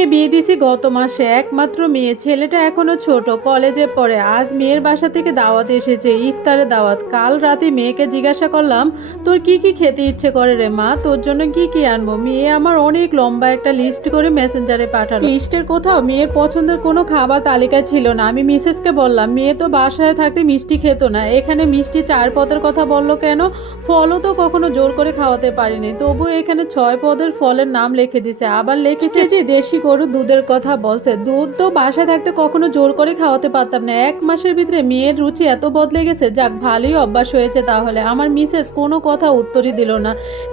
মেয়েকে বিয়ে দিছি গত মাসে। একমাত্র মেয়ে। ছেলেটা এখনও ছোট। কলেজে পড়ে। আজ মেয়ের বাসা থেকে দাওয়াত এসেছে। ইফতারে দাওয়াত। কাল রাতে মেয়েকে জিজ্ঞাসা করলাম, তোর কি কি খেতে ইচ্ছে করে রে মা? তোর জন্য কি কি আনব? মেয়ে আমার অনেক লম্বা একটা লিস্ট করে মেসেঞ্জারে পাঠালো। লিস্টের কোথাও মেয়ের পছন্দের কোনো খাবার তালিকা ছিল না। আমি মিসেসকে বললাম, মেয়ে তো বাসায় থাকতে মিষ্টি খেত না। এখানে মিষ্টি চার পদের কথা বলল কেন? ফলও তো কখনো জোর করে খাওয়াতে পারিনি। তবু এখানে ছয় পদের ফলের নাম লিখে দিছে। আবার লিখেছে যে দেশি গরু দুধের কথা বলছে। দুধ তো বাসায় থাকতে কখনো জোর করে খাওয়াতে পারতাম না। এক মাসের ভিতরে মেয়ের রুচি এত বদলে গেছে। যাক, ভালোই অভ্যাস হয়েছে তাহলে। আমার মিসেস কোনো কথা উত্তরই দিল না।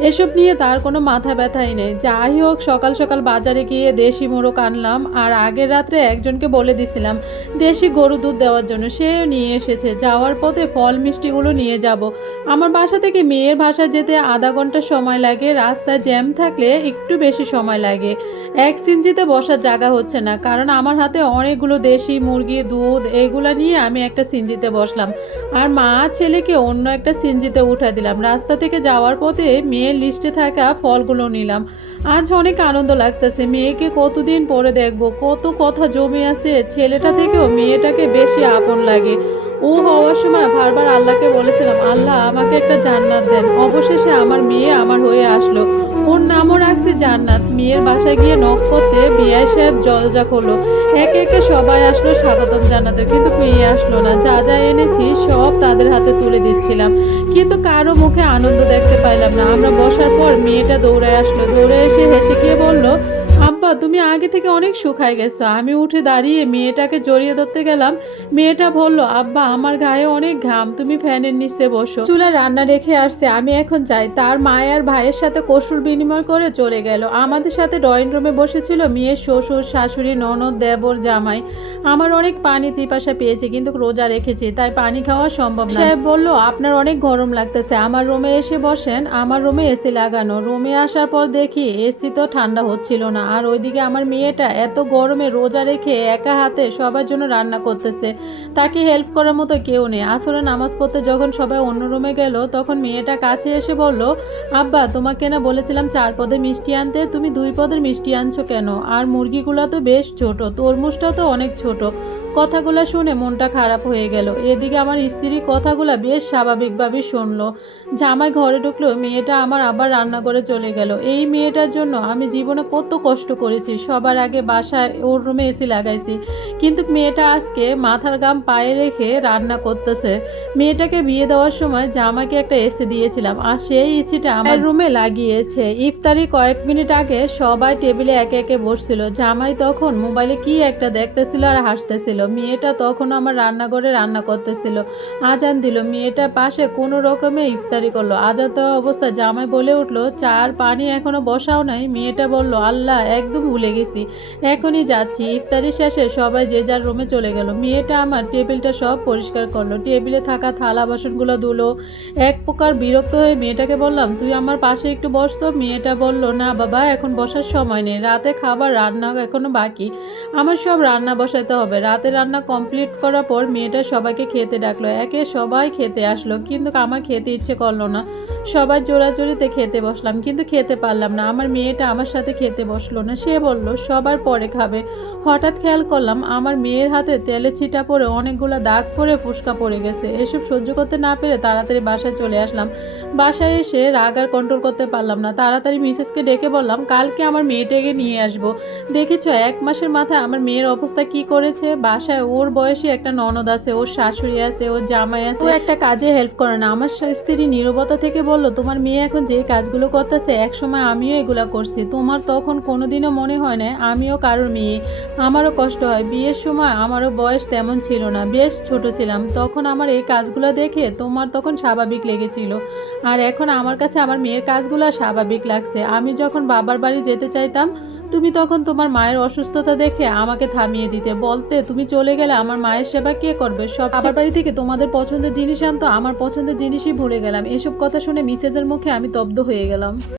এসব নিয়ে তার কোনো মাথা ব্যথাই নেই। যাই হোক, সকাল সকাল বাজারে গিয়ে দেশি মোরগ আনলাম আর আগের রাত্রে একজনকে বলে দিছিলাম দেশি গরু দুধ দেওয়ার জন্য। সেও নিয়ে এসেছে। যাওয়ার পথে ফল মিষ্টিগুলো নিয়ে যাব। আমার বাসা থেকে মেয়ের বাসা যেতে আধা ঘণ্টা সময় লাগে। রাস্তায় জ্যাম থাকলে একটু বেশি সময় লাগে। এক সিঞ্জিতে বসার জায়গা হচ্ছে না। কারণ আমার হাতে অনেকগুলো দেশি মুরগি, দুধ এগুলা নিয়ে আমি একটা সিঞ্জিতে বসলাম। আর মা ছেলেকে অন্য একটা সিঞ্জিতে উঠা দিলাম। রাস্তা থেকে যাওয়ার পথে মেয়ের লিস্টে থাকা ফলগুলো নিলাম। আজ অনেক আনন্দ লাগতেছে। মেয়েকে কতদিন পরে দেখব? কত কথা জমে আছে। ছেলেটা থেকেও মেয়েটাকে বেশি আপন লাগে। ও হওয়ার সময় বারবার আল্লাহকে বলেছিলাম, আল্লাহ, আমাকে একটা জান্নাত দেন। অবশেষে আমার মেয়ে আমার হয়ে আসলো। ওর নামও রাখছি জান্নাত। মেয়ের বাসায় গিয়ে নক করতে বিআই সাহেব জলজা করল। একে একে সবাই আসলো, স্বাগতম জানাতে কিন্তু মেয়ে আসলো না। যা যা এনেছি সব তাদের হাতে তুলে দিচ্ছিলাম। কিন্তু কারও মুখে আনন্দ দেখতে পাইলাম না। আমরা বসার পর মেয়েটা দৌড়ে আসলো। দৌড়ে এসে হেসে গিয়ে বলল আব্বা, তুমি আগে থেকে অনেক শুকায় গেছো। আমি উঠে দাঁড়িয়ে মেয়েটাকে জড়িয়ে ধরতে গেলাম। মেয়েটা বলল, আব্বা, আমার গায়ে অনেক ঘাম। তুমি ফ্যানের নিচে বসো। চুলা রান্না রেখে আসছে আমি এখন যাই। তার মায়ের ভাইয়ের সাথে কসুর বিনিময় করে চলে গেল। আমাদের সাথে ড্রয়িং রুমে বসেছিল মেয়ের শ্বশুর, শাশুড়ি, ননদ, দেবর, জামাই। আমার অনেক পানি তিপাসা পেয়েছে, কিন্তু রোজা রেখেছি, তাই পানি খাওয়া সম্ভব না। সাহেব বলল, আপনার অনেক গরম লাগতেছে। আমার রুমে এসে বসেন। আমার রুমে এসি লাগানো। রুমে আসার পর দেখি এসি তো ঠান্ডা হচ্ছিল না। আর ওইদিকে আমার মেয়েটা এত গরমে রোজা রেখে একা হাতে সবার জন্য রান্না করতেছে। তাকে হেল্প করার মতো কেউ নেই। আসলে নামাজ পড়তে যখন সবাই অন্য রুমে গেল, তখন মেয়েটা কাছে এসে বলল, আব্বা, তোমাকে না বলেছিলাম চার পদে মিষ্টি আনতে? তুমি দুই পদের মিষ্টি আনছো কেন? আর মুরগিগুলো তো বেশ ছোট, তরমুজটা তো অনেক ছোট। কথাগুলো শুনে মনটা খারাপ হয়ে গেল। এদিকে আমার স্ত্রী কথাগুলো বেশ স্বাভাবিকভাবেই শুনলো। জামাই ঘরে ঢুকলো, মেয়েটা আমার আবার রান্না করে চলে গেল। এই মেয়েটার জন্য আমি জীবনে কত কষ্ট করেছি। সবার আগে বাসায় ওর রুমে এসি লাগাইছি। কিন্তু মেয়েটা আজকে মাথার গাম পায়ে রেখে রান্না করতেছে। মেয়েটাকে বিয়ে দেওয়ার সময় জামাইকে একটা এসি দিয়েছিলাম আর সেই এসিটা আমার রুমে লাগিয়েছে। ইফতারি কয়েক মিনিট আগে সবাই টেবিলে একে একে বসছিল। জামাই তখন মোবাইলে কি একটা দেখতেছিল আর হাসতেছিল। মেয়েটা তখন আমার রান্নাঘরে রান্না করতেছিল। আজান দিল। মেয়েটা পাশে কোনো রকমে ইফতারি করল। আজান দেওয়া অবস্থা জামাই বলে উঠল, চার পানি এখনও বসাও নাই। মেয়েটা বলল, আল্লাহ, একদম ভুলে গেছি। এখনই যাচ্ছি। ইফতারি শেষে সবাই যে যার রুমে চলে গেল। মেয়েটা আমার টেবিলটা সব পরিষ্কার করল। টেবিলে থাকা থালা বাসনগুলো ধুলো। এক প্রকার বিরক্ত হয়ে মেয়েটাকে বললাম, তুই আমার পাশে একটু বসতো মেয়েটা বলল, না বাবা, এখন বসার সময় নেই। রাতে খাবার রান্না এখনও বাকি। আমার সব রান্না বসাতে হবে। রাতে রান্না কমপ্লিট করার পর মেয়েটা সবাইকে খেতে ডাকলো। একে সবাই খেতে আসলো, কিন্তু আমার খেতে ইচ্ছে করল না। সবাই জোরাজোরিতে খেতে বসলাম, কিন্তু খেতে পারলাম না। আমার মেয়েটা আমার সাথে খেতে বসল না। সে বলল, সবার পরে খাবে। হঠাৎ খেয়াল করলাম আমার মেয়ের হাতে তেলে ছিটা পড়ে অনেকগুলো দাগ পড়ে ফুসকা পড়ে গেছে। এসব সহ্য করতে না পেরে তাড়াতাড়ি বাসায় চলে আসলাম। বাসায় এসে রাগ আর কন্ট্রোল করতে পারলাম না। তাড়াতাড়ি মিসেসকে ডেকে বললাম, কালকে আমার মেয়েটাকে নিয়ে আসব। দেখেছ, এক মাসের মাথায় আমার মেয়ের অবস্থা কি করেছে? বাসায় ওর বয়সী একটা ননদ আছে, ওর শাশুড়ি আছে, ওর জামাই আছে। ও একটা কাজে হেল্প করে না। আমার স্ত্রী নীরবতা থেকে বলল, তোমার মেয়ে এখন যে কাজগুলো করতেছে এক সময় আমিও এগুলা করছি। তোমার তখন কোনোদিনও মনে হয় না আমিও কারোর মেয়ে। আমারও কষ্ট হয়। বিয়ের সময় আমারও বয়স তেমন ছিল না। বেশ ছোট ছিলাম। তখন আমার এই কাজগুলো দেখে তোমার তখন স্বাভাবিক লেগেছিল। আর এখন আমার কাছে আমার মেয়ের কাজগুলো স্বাভাবিক লাগছে। আমি যখন বাবার বাড়ি যেতে চাইতাম তুমি তখন তোমার মায়ের অসুস্থতা দেখে আমাকে থামিয়ে দিতে। বলতে তুমি চলে গেলে আমার মায়ের সেবা কে করবে? সব বাবার বাড়ি থেকে তোমাদের পছন্দের জিনিস আনতো আমার পছন্দের জিনিসই ভুলে গেলাম। এসব কথা শুনে মিসেজের মুখে আমি তব্দ হয়ে গেলাম।